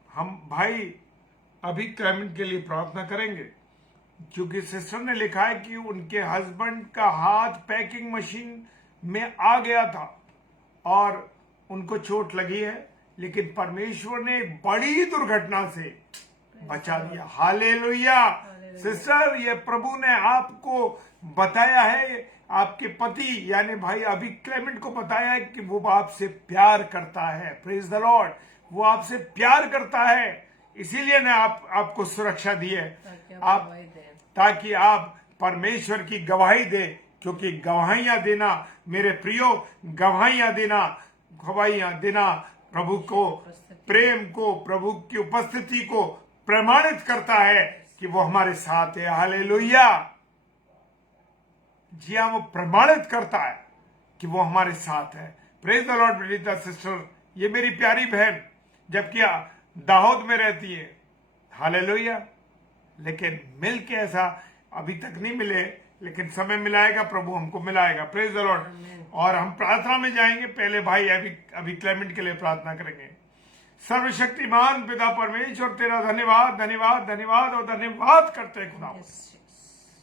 हम भाई अभी क्लेमेंट के लिए प्रार्थना करेंगे, क्योंकि सिस्टर ने लिखा है कि उनके हस्बैंड का हाथ पैकिंग मशीन में आ गया था और उनको चोट लगी है, लेकिन परमेश्वर ने बड़ी दुर्घटना से बचा दिया। हालेलुया। सिस्टर, ये प्रभु ने आपको बताया है, आपके पति यानी भाई अभी क्लेमेंट को बताया है कि वो आपसे प्यार करता है। Praise the Lord. वो आपसे प्यार करता है, इसीलिए ने आपको सुरक्षा दी है, ताकि आप परमेश्वर की गवाही दे। क्योंकि गवाहियां देना मेरे प्रियो, गवाहियां देना प्रभु को, प्रेम को, प्रभु की उपस्थिति को प्रमाणित करता है कि वो हमारे साथ है। हालेलुया। जी हाँ, वो प्रमाणित करता है कि वो हमारे साथ है। Praise the Lord. Brigitta sister, ये मेरी प्यारी बहन जबकि दाहोद में रहती है। हालेलुया। लेकिन मिल के ऐसा अभी तक नहीं मिले, लेकिन समय मिलाएगा, प्रभु हमको मिलाएगा। Praise the Lord. और हम प्रार्थना में जाएंगे। पहले भाई अभी क्लेमेंट के लिए प्रार्थना करेंगे। सर्वशक्तिमान पिता परमेश्वर, तेरा धन्यवाद धन्यवाद धन्यवाद और धन्यवाद करते हैं खुदा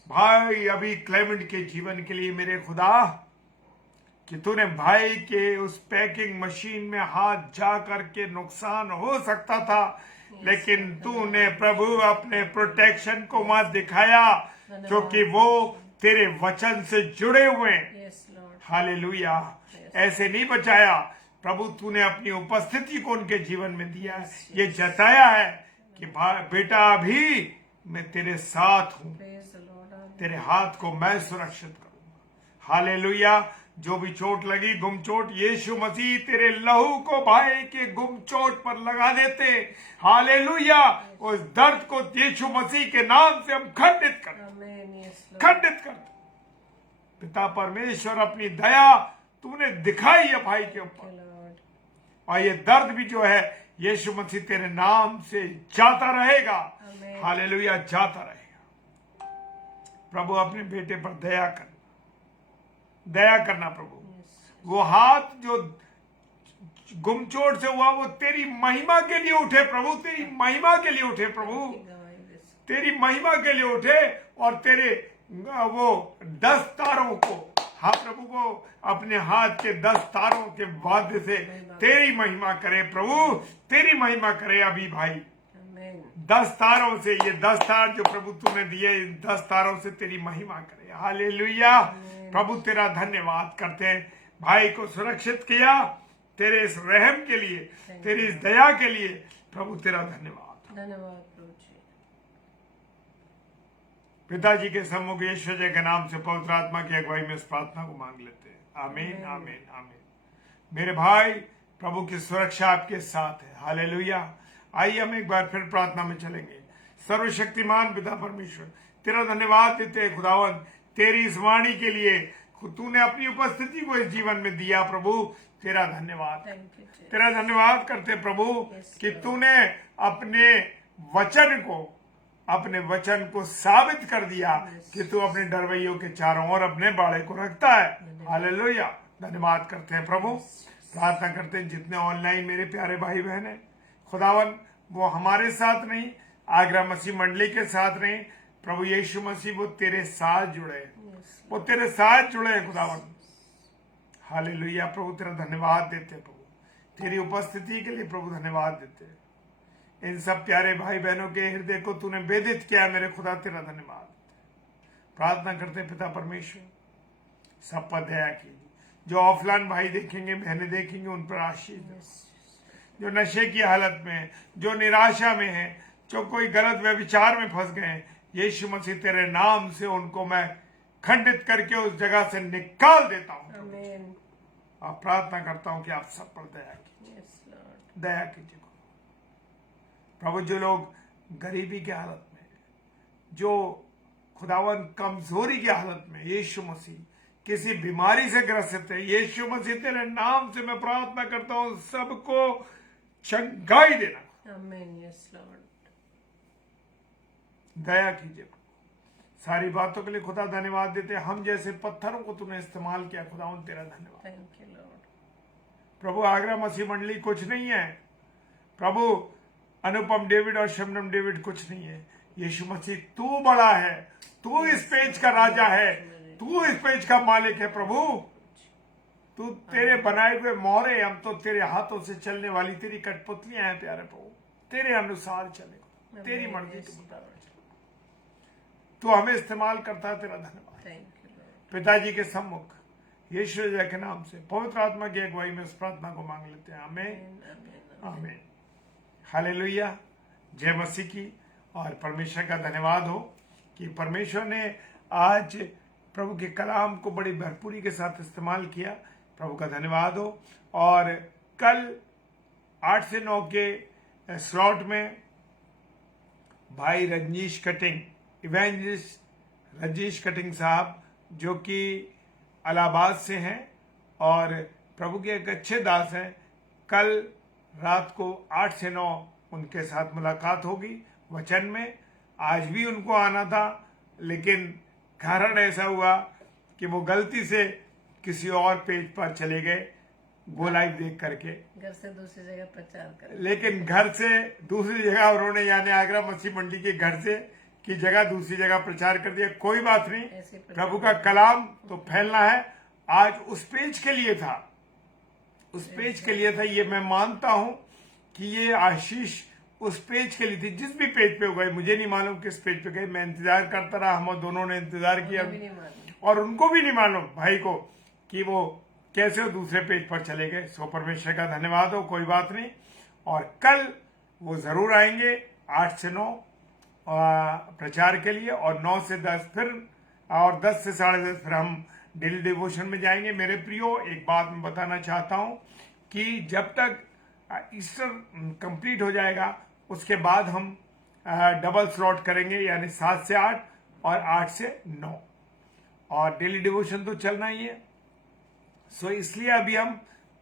भाई अभी क्लेमेंट के जीवन के लिए। मेरे खुदा, कि तूने भाई के उस पैकिंग मशीन में हाथ जा करके नुकसान हो सकता था, लेकिन तूने प्रभु अपने प्रोटेक्शन को मत दिखाया, क्योंकि वो तेरे वचन से जुड़े हुए हैं। Yes Lord, hallelujah. ऐसे नहीं बचाया प्रभु, तूने अपनी उपस्थिति को उनके जीवन में दिया है। ये जताया है कि बेटा अभी मैं तेरे साथ हूं, प्रेज द लॉर्ड, तेरे हाथ को मैं सुरक्षित करूंगा। हालेलुया। जो भी चोट लगी, गुम चोट, यीशु मसीह तेरे लहू को भाई के गुम चोट पर लगा देते। हालेलुया। उस दर्द को यीशु मसीह के नाम से हम खंडित कर, आमेन, यस लॉर्ड, खंडित कर। पिता परमेश्वर अपनी दया तूने दिखाई है भाई के ऊपर, लॉर्ड, और ये दर्द भी जो है यीशु मसीह तेरे नाम से जाता रहेगा। आमेन, हालेलुया, जाता रहेगा। प्रभु अपने बेटे पर दया कर, दया करना प्रभु। वो हाथ जो गुमचोट से हुआ वो तेरी महिमा के लिए उठे प्रभु, तेरी महिमा के लिए उठे प्रभु, तेरी महिमा के लिए उठे, और तेरे वो 10 तारों को, हाँ प्रभु, को अपने हाथ के 10 तारों के वाद्य से तेरी महिमा करे प्रभु, तेरी महिमा करे अभी भाई। आमेन, 10 तारों से, ये 10 तार जो प्रभु तूने दिए, इन 10 तारों से तेरी महिमा करे। हालेलुया। प्रभु तेरा धन्यवाद करते हैं, भाई को सुरक्षित किया, तेरे इस रहम के लिए, तेरी इस दया के लिए प्रभु तेरा धन्यवाद। धन्यवाद प्रभु जी। पिताजी के सम्मुख यीशु जी के नाम से पवित्र आत्मा की अगुवाई में इस प्रार्थना को मांग लेते हैं। आमीन, आमीन, आमीन। मेरे भाई, प्रभु की सुरक्षा आपके साथ है। हालेलुया। आइए हम एक बार फिर प्रार्थना में चलेंगे। सर्वशक्तिमान पिता परमेश्वर, तेरा धन्यवाद देते हैं खुदावन, तेरी इस वाणी के लिए, तूने अपनी उपस्थिति को इस जीवन में दिया प्रभु, तेरा धन्यवाद। थैंक यू जी। तेरा धन्यवाद करते प्रभु कि तूने अपने वचन को साबित कर दिया कि तू अपने डरवैयों के चारों ओर अपने बाड़े को रखता है। हालेलुया। धन्यवाद करते हैं प्रभु। प्रार्थना करते हैं जितने ऑनलाइन मेरे प्यारे भाई बहन हैं खुदावन, वो हमारे साथ नहीं, आगरा मसीह मंडली के साथ नहीं, प्रभु यीशु मसीह वो तेरे साथ जुड़े, वो तेरे साथ जुड़े हैं खुदावन। हालेलुया। प्रभु तेरा धन्यवाद देते हैं प्रभु, तेरी उपस्थिति के लिए प्रभु धन्यवाद देते हैं। इन सब प्यारे भाई बहनों के हृदय को तूने वेदित किया मेरे खुदा, तेरा धन्यवाद। प्रार्थना करते हैं पिता परमेश्वर, सब पर दया कीजिए। जो ऑफलाइन भाई देखेंगे, बहनें देखेंगे, उन पर आशीष दो। जो नशे की हालत में है, जो निराशा में है, जो कोई गलत व्यभिचार में फंस गए हैं, यीशु मसीह तेरे नाम से उनको मैं खंडित करके उस जगह से निकाल देता हूं। आमेन, और प्रार्थना करता हूं कि आप सब पर दया कीजिए, यस लॉर्ड, दया कीजिए प्रभु। जो लोग गरीबी की हालत में, जो खुदावन कमजोरी की हालत में, यीशु मसीह किसी बीमारी से ग्रसित है, यीशु मसीह तेरे नाम से मैं प्रार्थना करता हूं सबको चंगाई देना। आमेन, यस लॉर्ड, दया कीजिए। सारी बातों के लिए खुदा धन्यवाद देते हैं। हम जैसे पत्थरों को तूने इस्तेमाल किया खुदावन, तेरा धन्यवाद। थैंक यू लॉर्ड, प्रभु आगरा मसीह मंडली कुछ नहीं है प्रभु, अनुपम डेविड और शबनम डेविड कुछ नहीं है। यीशु मसीह तू बड़ा है, तू इस पेज का राजा है, तू इस पेज का मालिक है प्रभु। तू, तेरे बनाए हुए मोहरे, हम तो तेरे हाथों से चलने वाली तेरी कठपुतलियां हैं प्यारे प्रभु, तेरे अनुसार चले, तेरी मर्जी के मुताबिक तू हमें इस्तेमाल करता है, तेरा धन्यवाद। थैंक यू लॉर्ड, पिताजी के सम्मुख यीशु जय के नाम से पवित्र आत्मा की अगुवाई में इस प्रार्थना को मांग लेते हैं। आमीन, आमीन। हालेलुया। जय मसीह की। और परमेश्वर का धन्यवाद हो कि परमेश्वर ने आज प्रभु के कलाम को बड़ी भरपूरी के साथ इस्तेमाल किया। प्रभु का धन्यवाद हो। और कल 8 से 9 के स्लॉट में भाई रजनीश कटिंग, इवेंजलिस्ट रजनीश कटिंग साहब, जो कि इलाहाबाद से हैं और प्रभु के एक अच्छे दास हैं, कल रात को 8 से 9 उनके साथ मुलाकात होगी वचन में। आज भी उनको आना था, लेकिन कारण ऐसा हुआ कि वो गलती से किसी और पेज पर चले गए, वो लाइव देख करके, घर से दूसरी जगह प्रचार कर, लेकिन घर से दूसरी जगह उन्होंने, यानी आगरा मसीह मंडी के घर से की जगह दूसरी जगह प्रचार कर दिया। कोई बात नहीं, ऐसे प्रचार प्रभु का कलाम तो फैलना है। आज उस पेज के लिए था, उस पेज के लिए था। ये मैं मानता हूं कि ये आशीष उस पेज के लिए थी, जिस भी पेज पे हो गए, मुझे नहीं मालूम किस पेज पे गए, मैं इंतजार करता रहा, हम दोनों ने इंतजार किया, मुझे भी नहीं मालूम। और उनको भी नहीं मालूम भाई को कि वो कैसे वो दूसरे पेज पर चले गए। सो परमेश्वर का धन्यवाद हो, कोई बात नहीं। और कल वो जरूर आएंगे 8 से 9 प्रचार के लिए, और 9 से 10 फिर, और 10 से 10:30 फिर हम डेली डिवोशन में जाएंगे। मेरे प्रियो, एक बात मैं बताना चाहता हूं कि जब तक ईस्टर कंप्लीट हो जाएगा, उसके बाद हम डबल स्लॉट करेंगे, यानी 7 से 8 और 8 से 9, और डेली डिवोशन तो चलना ही है। सो इसलिए अभी हम,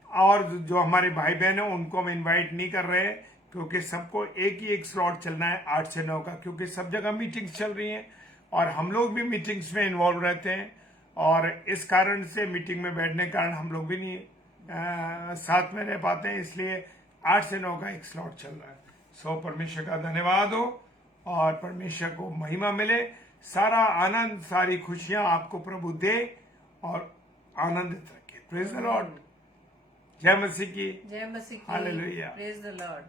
और जो हमारे भाई बहन हैं उनको हम इनवाइट नहीं कर रहे हैं, क्योंकि सबको एक ही एक स्लॉट चलना है 8 से 9 का, क्योंकि सब जगह मीटिंग्स चल रही हैं और हम लोग भी मीटिंग्स में इन्वॉल्व रहते हैं, और इस कारण से मीटिंग में बैठने के कारण हम लोग भी नहीं साथ में रह पाते हैं, इसलिए 8 से 9 का एक स्लॉट चल रहा है। सो परमेश्वर का धन्यवाद हो, और परमेश्वर को महिमा मिले, सारा आनंद, सारी खुशियां आपको प्रभु दे और आनंदित रखे। Praise the Lord. जय मसीह की। जय मसीह की। हालेलुया। Praise the Lord.